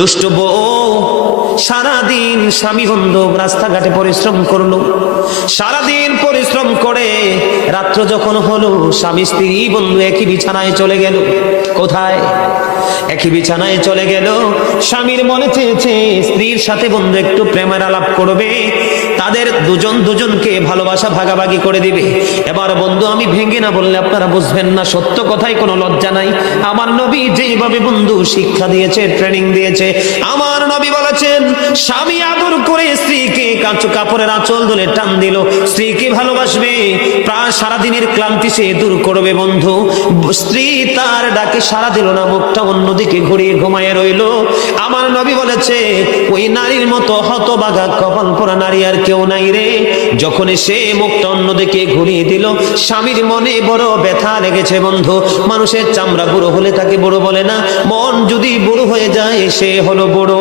দুষ্ট বউ সারাদিন স্বামী বন্ধু রাস্তাঘাটে পরিশ্রম করলো, সারাদিন পরিশ্রম করে রাত্র যখন হলো স্বামী স্ত্রী বন্ধু একই বিছানায় চলে গেল। কোথায়? একই বিছানায় চলে গেল। স্বামীর মনে চেয়েছে স্ত্রীর সাথে বন্ধু একটু প্রেমের আলাপ করবে, তাদের দুজন দুজনকে ভালোবাসা ভাগাভাগি করে দিবে। এবার বন্ধু আমি ভেঙে না বললে আপনারা বুঝবেন না, সত্য কথায় কোনো লজ্জা নাই। আমার নবী যেইভাবে বন্ধু শিক্ষা দিয়েছে, ট্রেনিং দিয়েছে, আমার নবী বলেছেন স্বামী আদর করে স্ত্রীকে কাপড়ের আঁচল ধরে টান দিল, স্ত্রীকে ভালোবাসবে, প্রায় সারাদিনের ক্লান্তি সে দূর করবে। বন্ধু স্ত্রী তার ডাকে সারা দিল না, মুখটা অন্যদিকে ঘুরিয়ে ঘুমায় রইল। আমার নবী বলেছে ওই নারীর মতো হতভাগা কপাল পোড়া নারী আর কেউ নাই রে। যখন সে মুখটা অন্যদিকে ঘুরিয়ে দিল, স্বামীর মনে বড় ব্যথা লেগেছে। বন্ধু মানুষের চামড়া বুড়ো হলে তাকে বুড়ো বলে না, মন যদি বুড়ো হয়ে যায় সে হলো বুড়ো।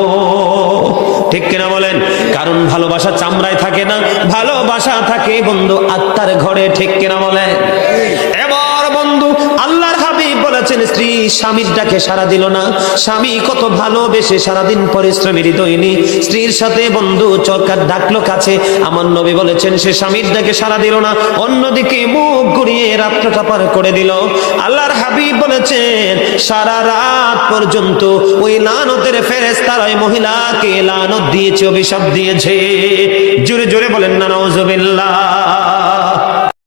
ঠিক কিনা বলেন? কারণ ভালোবাসা চামড়ায় থাকে না, ভালোবাসা থাকে বন্ধু আত্মার ঘরে। ঠিক কিনা বলেন? এবার বন্ধু আল্লাহর হাবিব বলেছেন স্ত্রী স্বামীর ডাকে সাড়া দিল না। স্বামী কত ভালোবেসে সারাদিন পরিশ্রমী হৃদয়নি স্ত্রীর সাথে বন্ধু চরকার ডাকলো কাছে, আমার নবী বলেছেন সে স্বামীর ডাকে সাড়া দিল না, অন্যদিকে মুখ ঘুরিয়ে রাত্রটা পার করে দিল। আল্লাহর হাবিব বলেছেন সারা রাত পর্যন্ত ওই লানতের ফেরেশতারা ওই মহিলাকে লানত দিয়েছে, অভিশাপ দিয়েছে। জোরে জোরে বলেন না নাউজুবিল্লাহ।